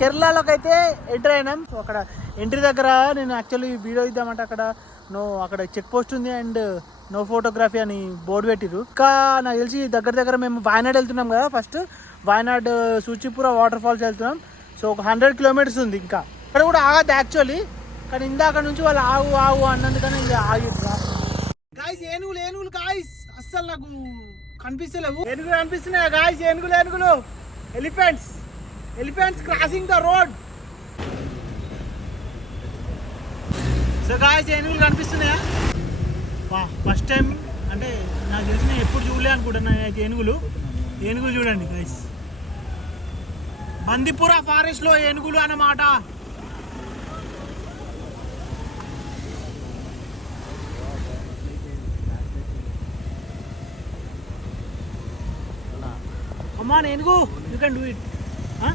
కేరళలోకి అయితే ఎంటర్ అయినాం. సో అక్కడ ఎంట్రీ దగ్గర నేను యాక్చువల్లీ వీడియో ఇద్దామంటే అక్కడ చెక్ పోస్ట్ ఉంది అండ్ నో ఫోటోగ్రఫీ అని బోర్డు పెట్టిరు. ఇంకా నాకు తెలిసి దగ్గర మేము వాయనాడ్ వెళ్తున్నాం కదా. ఫస్ట్ వాయనాడ్ సూచిపుర వాటర్ ఫాల్స్ వెళ్తున్నాం. సో ఒక 100 కిలోమీటర్స్ ఉంది. ఇంకా ఇక్కడ కూడా ఆగద్దు యాక్చువల్లీ, కానీ ఇందాక నుంచి వాళ్ళు ఆగు అన్నందుకని ఇంకా ఆగిరు. గాయస్ ఏనుగులు గాయస్ అస్సలు నాకు కనిపిస్తలేవు. ఏనుగులు కనిపిస్తున్నాయా గాయస్? ఏనుగులు elephants crossing the road. So guys ఏనుగులు కనిపిస్తున్నాయా? ఫస్ట్ టైం అంటే నాకు తెలిసి నేను ఎప్పుడు చూడలే అనుకుంటున్నా ఏనుగులు చూడండి గాయస్. బందిపుర ఫారెస్ట్ లో ఏనుగులు అన్నమాట. Come on, Enugu, you can do it. Huh?